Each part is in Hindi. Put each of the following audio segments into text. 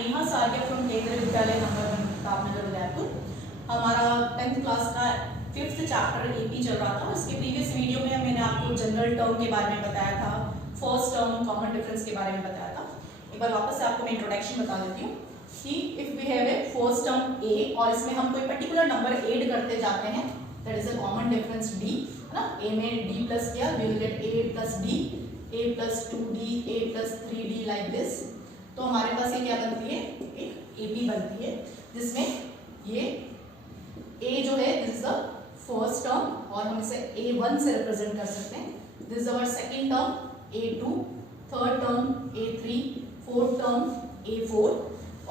नेहा सारिया फ्रॉम केंद्रीय विद्यालय नंबर 1 प्रतापनगर उदयपुर। हमारा 10th क्लास का 5th चैप्टर एपी चल रहा था। उसके प्रीवियस वीडियो में मैंने आपको जनरल टर्म के बारे में बताया था, फर्स्ट टर्म, कॉमन डिफरेंस के बारे में बताया था। एक बार वापस से आपको मैं इंट्रोडक्शन बता देती हूँ कि if we have a first term a और इसमें हम कोई पर्टिकुलर नंबर ऐड करते जाते हैं, that is a common difference D, है ना। ए में डी प्लस किया, we will get A plus D, A plus 2d, A plus 3d like this. तो हमारे पास ये क्या बनती है, एक एपी बनती है जिसमें ये ए जो है this is the first term और हम इसे a1 से रिप्रेजेंट कर सकते हैं। This is our second term a2, third term a3, fourth term a4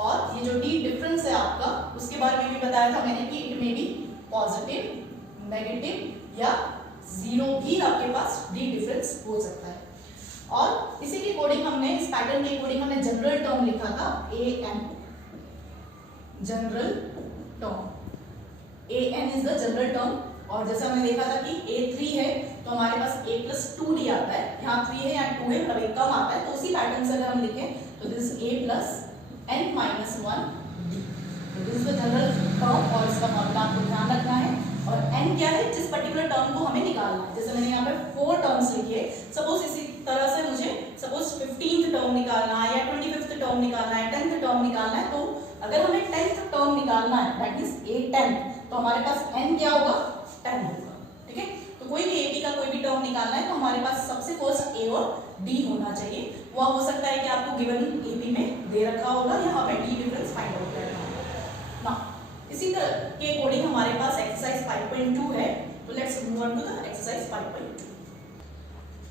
और ये जो डी डिफरेंस है आपका उसके बारे में भी बताया था मैंने कि it may be positive, negative या जीरो भी आपके पास डी डिफरेंस हो सकता है। और इसी के अकॉर्डिंग हमने, इस पैटर्न के अकॉर्डिंग हमने जनरल टर्म लिखा था an, general term an is the general term. और जैसे हमने देखा था कि a3 है तो हमारे पास a प्लस 2d आता है, यहाँ 3 है यहाँ 2 है, मतलब एक कम आता है। तो उसी पैटर्न से अगर हम लिखें तो this a plus n minus 1d, this is the general term और इसका फॉर्मूला आपको ध्यान रखना है। और n क्या है, जिस पर्टिकुलर टर्म को हमें निकालना है। जैसे मैंने यहाँ पे 4 टर्म्स लिखे, सपोज इसी तरह से मुझे सपोज 15th टर्म निकालना है या 25th टर्म निकालना है, 10th टर्म निकालना है। तो अगर हमें 10th टर्म निकालना है दैट मींस a10, तो हमारे पास n क्या होगा, 10 होगा। ठीक है, तो कोई भी एपी का कोई भी टर्म निकालना है तो हमारे पास सबसे फर्स्ट a और d होना चाहिए। वह हो सकता है कि आपको गिवन एपी में दे रखा होगा, यहाँ पे डी डिफरेंस फाइंड आउट करना होगा ना। इसी तरह के अकॉर्डिंग हमारे पास एक्सरसाइज 5.2 है, तो let's move on to the exercise 5.2।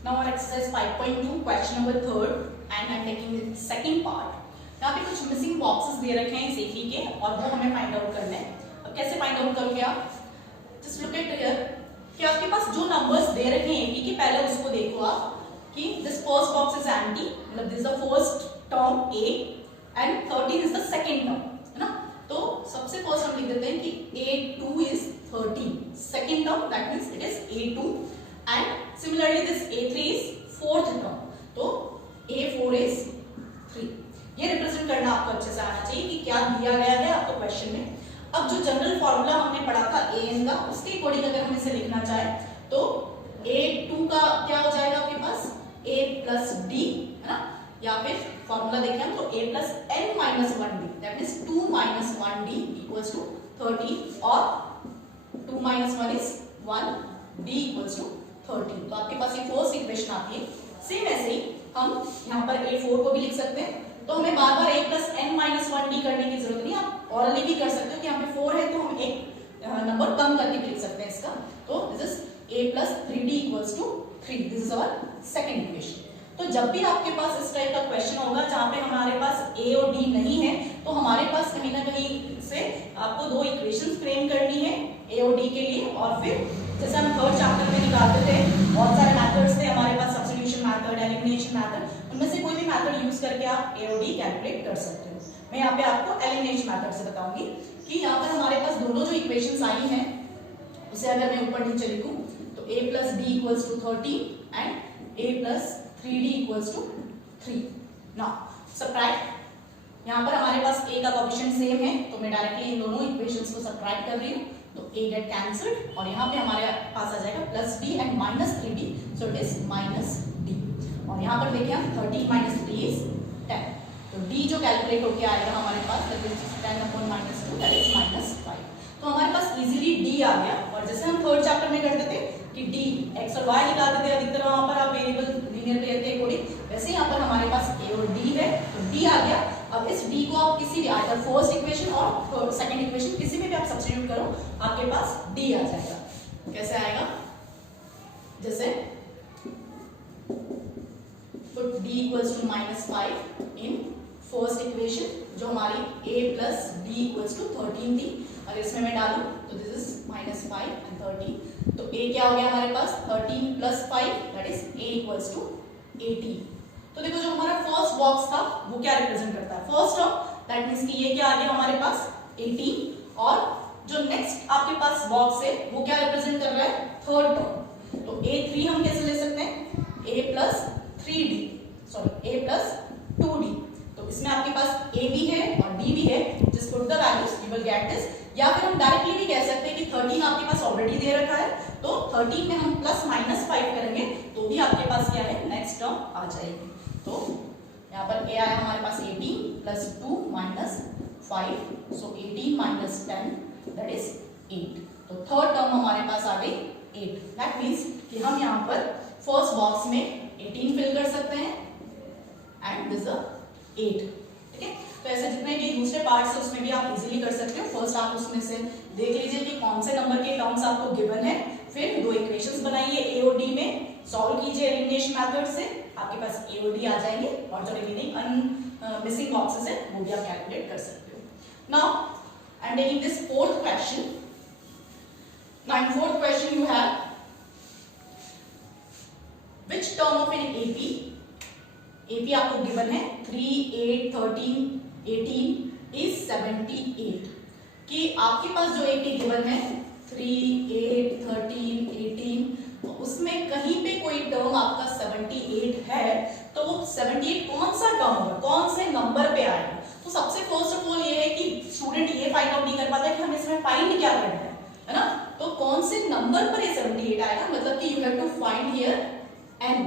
Now our exercise 5.2 question number 3rd and I'm taking the second part। यहाँ पे कुछ मिसिंग बॉक्सेस दे रखे हैं इस एपी के और वो हमें फाइंड आउट करने हैं। अब कैसे फाइंड आउट करोगे आप, जस्ट लुक एट हियर कि आपके पास जो नंबर्स दे रखे हैं एपी के, पहले उसको देखो आप कि this first box is empty, मतलब this the first term a and 13 is the second term, है ना। तो सबसे फर्स्ट हम लिख देते हैं कि a2 is 13, second term that means it is a2 and similarly this a3 is fourth term, तो a4 is 3। ये रिप्रेजेंट करना आपको अच्छे से आना चाहिए कि क्या दिया गया है आपको क्वेश्चन में। अब जो जनरल फॉर्मूला हमने पढ़ा था an का, उसके अकॉर्डिंग अगर हम इसे लिखना चाहे तो a2 का क्या हो जाएगा आपके पास a प्लस d, है ना। या फिर फॉर्मूला देखें हम तो a plus n minus 1d that means 2 minus 1d equals to 13 और 2 minus 1 is 1, d equals to 13। तो आपके पास ये फर्स्ट इक्वेशन आती है। सेम ऐसे ही हम यहाँ पर a4 को भी लिख सकते हैं, तो हमें बार बार a plus n minus 1d करने की जरूरत नहीं, आप ऑरली भी कर सकते हो कि यहाँ पे 4 है तो हम एक नंबर कम करके भी लिख सकते हैं इसका। तो this is a plus 3d equals to 3, this is our second equation. तो जब भी आपके पास इस टाइप का क्वेश्चन होगा जहाँ पे हमारे पास a और d नहीं है, तो हमारे पास कहीं ना कहीं से आपको दो इक्वेशंस फ्रेम करनी है a और d के लिए। और फिर जैसे हम थर्ड चैप्टर में निकालते थे, बहुत सारे मेथड्स थे हमारे पास, सब्स्टिट्यूशन मेथड, एलिमिनेशन मेथड, उनमें से कोई भी मेथड यूज करके आप a और d कैलकुलेट कर सकते हो। मैं यहाँ पे आपको एलिमिनेशन मेथड से बताऊंगी कि यहाँ पर हमारे पास दोनों जो इक्वेशंस आई हैं उसे अगर मैं ऊपर नीचे लिखूं तो a plus d equals to 13 and a plus 3d equals to 3। Now subtract, यहाँ पर हमारे पास a का कोएफिशिएंट सेम है तो मैं डायरेक्टली इन दोनों इक्वेशंस को सबट्रैक्ट कर रही हूँ, तो a गेट कैंसल्ड और यहाँ पे हमारे पास आ जाएगा plus d and minus 3d, so it is minus d। और यहाँ पर देखिए हम 13 माइनस 3 इज 10, तो d जो कैलकुलेट होके आएगा हमारे पास that is 10 upon minus 2 that is minus 5। तो हमारे पास इजीली d आ गया। और जैसे हम थर्ड चैप्टर में करते थे कि d x और y निकालते थे, अधिकतर वहाँ पर आप वेरिएबल लीनियर लेते थे अकॉर्डिंग, वैसे यहाँ पर हमारे पास a और d है तो d आ गया। अब इस d को आप किसी भी आइदर फर्स्ट इक्वेशन और सेकंड इक्वेशन किसी में भी आप सब्स्टिट्यूट करो, आपके पास d आ जाएगा। कैसे आएगा, जैसे put d equals to -5 in first equation जो हमारी a plus d equals to 13 थी, अगर इसमें मैं डालूं तो दिस इज -5 एंड 13, तो a क्या हो गया हमारे पास 13 plus 5 that is a equals to 18। तो देखो जो हमारा फर्स्ट बॉक्स था वो क्या रिप्रेजेंट करता है, फर्स्ट टर्म, दैट मींस कि ये क्या आ गया हमारे पास 18। और जो नेक्स्ट आपके पास बॉक्स है वो क्या रिप्रेजेंट कर रहा है, थर्ड टर्म। तो a3 हम कैसे ले सकते हैं, a plus 3d, sorry a plus 2d, तो तो इसमें आपके पास ए भी है और डी भी है, just put the values you will get this. या फिर हम डायरेक्टली भी कह सकते हैं कि 13 आपके पास ऑलरेडी दे रखा है, तो 13 में हम प्लस माइनस 5 करेंगे तो भी आपके पास क्या है, नेक्स्ट टर्म आ जाएगी। तो यहाँ पर ए आया हमारे पास 18 plus 2 minus 5, so 18 minus 10 that is 8। तो थर्ड टर्म हमारे पास आ गई 8। दैट मीन्स कि हम यहाँ पर फर्स्ट बॉक्स में 18 फिल कर सकते हैं एंड दिस 8। ठीक है, तो ऐसे जितने भी दूसरे पार्ट्स है उसमें भी आप इजीली कर सकते हो। फर्स्ट आप उसमें से देख लीजिए कि कौन से नंबर के टर्म्स आपको गिवन है, फिर दो इक्वेशंस बनाइए ए और डी में, सॉल्व कीजिए एलिमिनेशन मेथड से, आपके पास ए और डी आ जाएंगे और जो रिमेनिंग मिसिंग बॉक्सेस है वो भी आप कैलकुलेट कर सकते हो। Now I am taking this fourth question. Now in fourth question you have which term of an AP आपको गिवन है 3, 8, 13, 18 is 78 कि आपके पास जो AP गिवन है 3, 8, 13, 18 तो उसमें कहीं पे कोई टर्म आपका 78 है, तो 78 कौन सा टर्म होगा, कौन से नंबर पे आएगा। तो सबसे फर्स्ट ऑफ ऑल ये है कि स्टूडेंट ये फाइंड आउट नहीं कर पाता कि हमें इसमें फाइंड क्या करना है ना, तो कौन से नंबर पर ये 78 आएगा, मतलब कि you have to find here n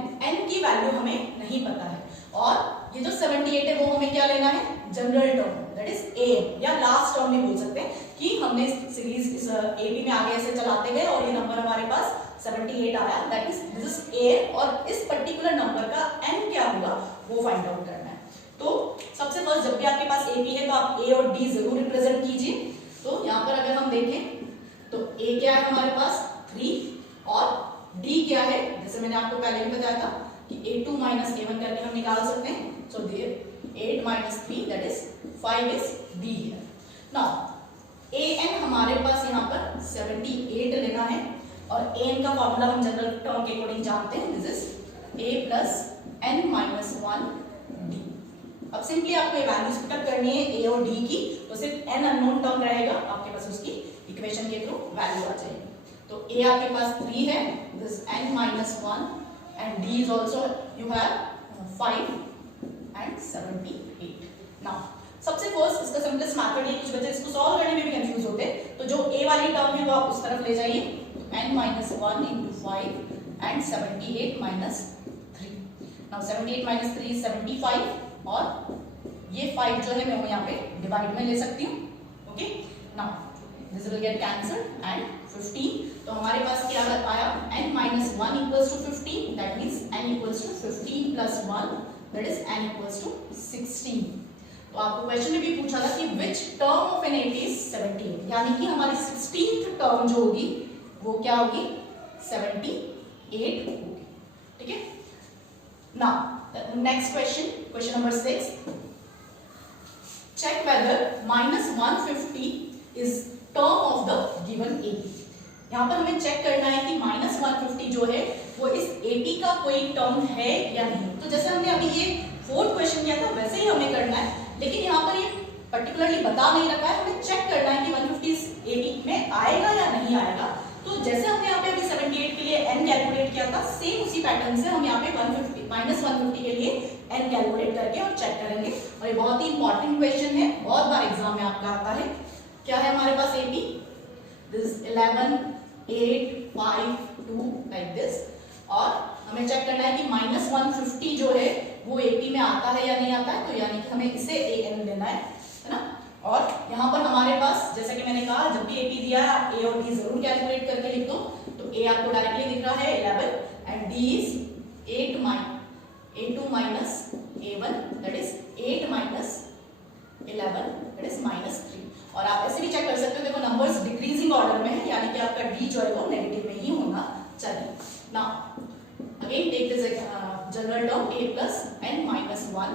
की वैल्यू हमें नहीं पता है, और ये जो 78 है वो हमें क्या लेना है, general term that is a या लास्ट टर्म भी बोल सकते हैं कि हमने सीरीज इस एबी में आगे ऐसे चलाते गए और ये नंबर हमारे पास 78 आया, that is this is a, और इस पर्टिकुलर नंबर का n क्या होगा वो फाइंड आउट करना है। तो सबसे फर्स्ट जब भी आपके पास ab है तो आप a और d जरूर रिप्रेजेंट कीजिए। तो यहाँ पर अगर हम देखें तो a क्या है हमारे पास 3 और d क्या है, जैसे मैंने आपको पहले भी बताया था कि a2 माइनस a1 करके हम निकाल सकते हैं। So there 8 minus 3 that is 5 is d है। नाउ an हमारे पास यहाँ पर 78 लेना है और an का फॉर्मूला हम जनरल टर्म के अकॉर्डिंग जानते हैं, this is a plus n minus 1 d। अब सिंपली आपको ये वैल्यूज पुटअप करनी है a और d की, तो सिर्फ n अननोन टर्म रहेगा, आपके पास उसकी इक्वेशन के थ्रू वैल्यू आ जाएगी। तो a आपके पास 3 है, this n minus 1 and d is also you have 5 and 78। now सबसे फर्स्ट इसका सिंपलेस्ट मेथड है, कुछ बच्चे इसको सॉल्व करने में भी कंफ्यूज होते हैं, तो जो a वाली टर्म है वो आप उस तरफ ले जाइए, n minus 1 into 5 and 78 minus 3। now 78 minus 3 is 75 और ये 5 जो है मैं वो यहाँ पे डिवाइड में ले सकती हूँ। Okay, now this will get cancelled and 15, तो हमारे पास क्या आया n minus 1 equals to 15, that means n equals to 15 plus 1 that is n equals to 16। तो आपको क्वेश्चन में भी पूछा था कि which term of an AP is 78, यानी कि हमारी 16th टर्म जो होगी वो क्या होगी 78 होगी। ठीक है, now next question, question number 6, check whether minus 150 is term of the given AP। यहाँ पर हमें चेक करना है कि माइनस 150 जो है वो इस AP का कोई टर्म है या नहीं। तो जैसे हमने अभी ये फोर्थ क्वेश्चन किया था वैसे ही हमें करना है, लेकिन यहाँ पर ये पर्टिकुलरली बता नहीं रखा है, हमें चेक करना है कि 150 AP में आएगा या नहीं आएगा। तो जैसे हमने यहाँ पे अभी 78 के लिए n कैलकुलेट किया था, सेम उसी पैटर्न से हम यहाँ पे 150 माइनस 150 के लिए n कैलकुलेट करके और चेक करेंगे। और ये बहुत ही इंपॉर्टेंट क्वेश्चन है, बहुत बार एग्जाम में आपका आता है। क्या है हमारे पास AP, दिस 11 8 5 2 लाइक दिस, और हमें चेक करना है कि माइनस 150 जो है वो AP में आता है या नहीं आता है, तो यानी कि हमें इसे an लेना है ना। और यहाँ पर हमारे पास जैसे कि मैंने कहा जब भी AP दिया है आप a और d जरूर कैलकुलेट करके लिख दो। तो a आपको डायरेक्टली दिख रहा है 11 and d is 8 minus a1 that is 8 minus 11 that is minus 3। और आप ऐसे भी चेक कर सकते हो, देखो नंबर्स डिक्रीजिंग ऑर्डर में है, यानी कि आपका d जो है वो नेगेटिव में ही होना चाहिए। Now again take this general term a plus n minus 1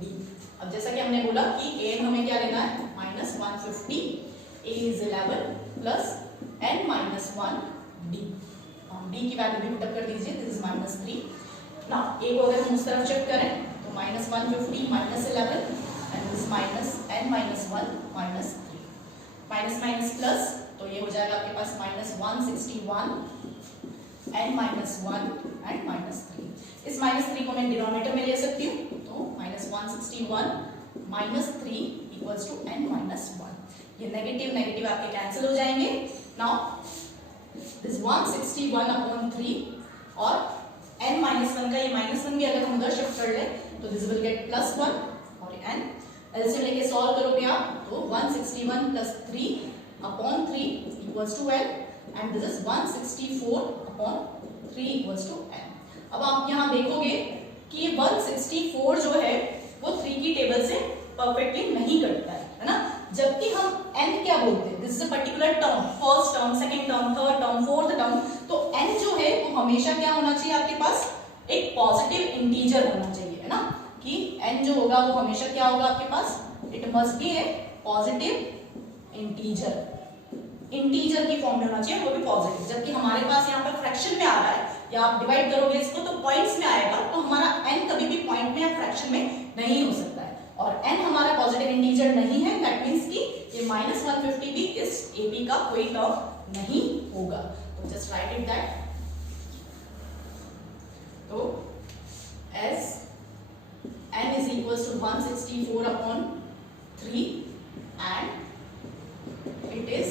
d। अब जैसा कि हमने बोला कि a हमें क्या लेना है minus 150, a is 11 plus n minus 1 d। d की वैल्यू भी पुट अप कर दीजिए, this is minus 3। Now a को अगर हम उस तरफ शिफ्ट करें तो minus 150 minus 11 and this minus n minus 1 minus 3, minus minus plus, तो ये हो जाएगा आपके पास minus 161 n minus 1 and minus 3। इस माइनस 3 को मैं डिनोमिनेटर में ले सकती हूँ, तो minus 161 -3 equals to n minus 1। ये नेगेटिव नेगेटिव आपके कैंसिल हो जाएंगे। नाउ दिस 161 अपॉन 3 और n माइनस 1 का ये -1 भी अगर हम उधर शिफ्ट कर लें तो दिस विल गेट +1 और n एलसीएम लेके सॉल्व करोगे आप तो 161 plus 3 upon 3 equals to n and this is 164 upon 3 equals to n। अब आप यहाँ देखोगे कि 164 जो है वो 3 की टेबल से परफेक्टली नहीं कटता है ना, जबकि हम n क्या बोलते हैं, this is a particular term, first term, second term, third term, fourth term, तो n जो है वो हमेशा क्या होना चाहिए आपके पास, एक पॉजिटिव इंटीजर होना चाहिए, है ना, कि n जो होगा वो हमेशा क्या होगा आपके पास, it must be a positive integer, integer की फॉर्म में होना चाहिए, वो भी पॉजिटिव। जबकि हमारे पास यहाँ पर फ्रैक्शन में आ रहा है या आप डिवाइड करोगे इसको तो पॉइंट्स में आएगा, तो हमारा n कभी भी पॉइंट में या फ्रैक्शन में नहीं हो सकता है, और n हमारा पॉजिटिव इंटीजर नहीं है, दैट मींस कि ये -150 भी इस AP का कोई टर्म नहीं होगा। तो जस्ट राइट इट दैट, तो as n is equals to 164 upon 3 and it is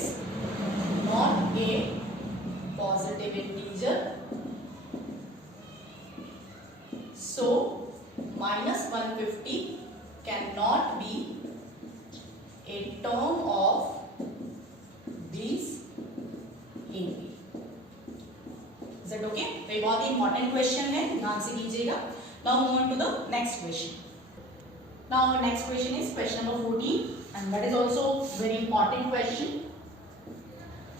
not a positive integer, so -150 cannot be a term of this AP. Is that okay? तो ये बहुत ही इंपॉर्टेंट क्वेश्चन है, ध्यान से कीजिएगा। Now move on to the next question. Now our next question is question number 14 and that is also very important question.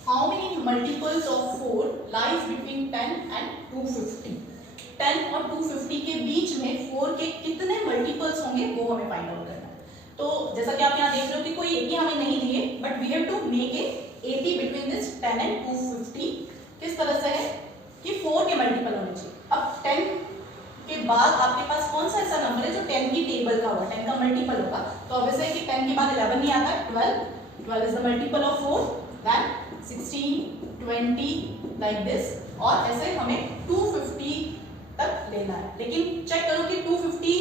How many multiples of 4 lies between 10 and 250? 10 और 250 के बीच में 4 के कितने मल्टीपल्स होंगे वो हमें फाइंड आउट करना है। तो जैसा कि आप यहाँ देख रहे हो कि कोई AP हमें नहीं दिए, but we have to make a AP between this 10 and 250। किस तरह से है कि 4 के मल्टीपल होने चाहिए। अब 10 के बाद आपके पास कौन सा ऐसा नंबर है जो 10 की टेबल का होगा, 10 का मल्टीपल होगा, तो ऑब्वियस है कि 10 के बाद 11 नहीं आता है, 12 is the multiple of 4, then 16, 20 like this, और ऐसे हमें 250 तक लेना है। लेकिन चेक करो कि 250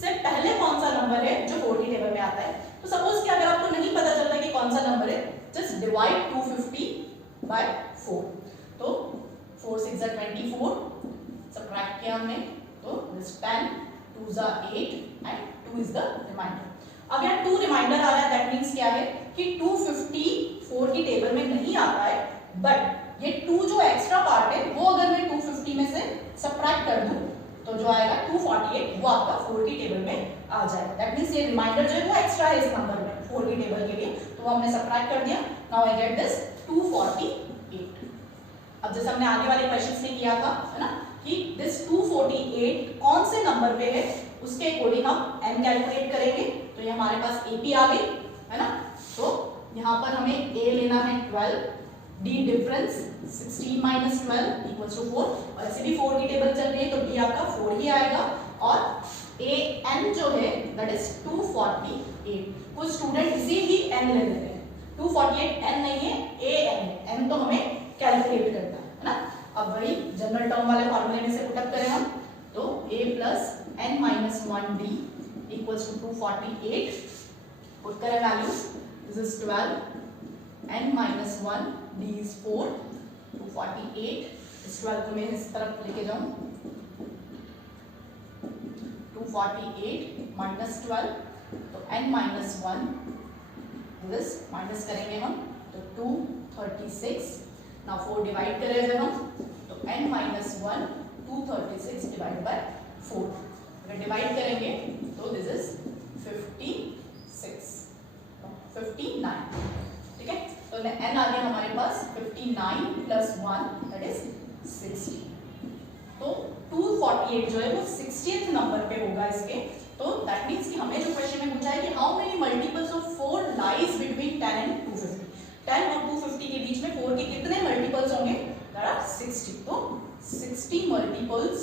से पहले कौन सा नंबर है जो 4 की टेबल में आता है। तो सपोज कि अगर आपको नहीं पता चलता कि कौन सा नंबर है, जस्ट डिवाइड 250 बाय 4, तो 4 6 24, सबट्रैक्ट किया हमने, तो this 10 2s are 8 and 2 is the remainder। अब यहाँ 2 रिमाइंडर आ रहा है, दैट मींस क्या है कि 254 की टेबल में नहीं आता है, बट ये 2 जो एक्स्ट्रा पार्ट है वो अगर मैं 250 में से सबट्रैक्ट कर दूं तो जो आएगा 248 वो आपका 4 की टेबल में आ जाएगा। दैट मींस ये रिमाइंडर जो है वो एक्स्ट्रा है इस नंबर में 4 की टेबल के लिए, तो वो हमने सबट्रैक्ट कर दिया। Now I get this 248। अब जैसे हमने आगे वाले क्वेश्चंस में किया था, है ना, कि दिस 248 कौन से नंबर पे है उसके अकॉर्डिंग हम n कैलकुलेट करेंगे। तो ये हमारे पास AP आ गई, है ना, तो यहाँ पर हमें A लेना है 12, D difference 16 minus 12 equals to 4, और ऐसे भी 4 की टेबल चल रही है तो B आपका 4 ही आएगा, और AN जो है दैट इज 248। कुछ स्टूडेंट इसी भी n ले लेते हैं, 248 n नहीं है, AN है, n तो हमें कैलकुलेट करना है ना। अब वही जनरल टर्म वाले फॉर्मूले में से पुटअप करें हम, तो a plus n minus 1d equals to 248, put करें values, this is 12, n minus 1 d is 4, 248, इस 12 को मैं इस तरफ लेके जाऊं, 248 माइनस 12, तो n माइनस 1, दिस माइनस करेंगे हम तो 236, नाउ 4 डिवाइड करेंगे हम तो n माइनस 1 236 डिवाइड बाय 4, अगर डिवाइड करेंगे तो दिस इज 59, ठीक है। तो n आ गया हमारे पास 59 प्लस 1 दैट इज 60, तो 248 जो है वो 60th नंबर पे होगा इसके। तो दैट मींस कि हमें जो क्वेश्चन में पूछा है कि how many multiples of 4 lies between 10 and 250, 10 और 250 के बीच में 4 के कितने मल्टीपल्स होंगे, दैट आर 60, तो 60 multiples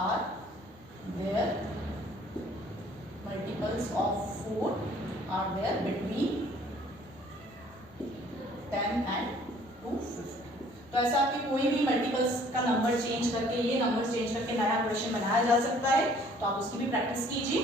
are there, multiples of 4 are there between 10 and 250। तो ऐसा आपके कोई भी मल्टीपल्स का नंबर चेंज करके, ये नंबर चेंज करके नया क्वेश्चन बनाया जा सकता है, तो आप उसकी भी प्रैक्टिस कीजिए।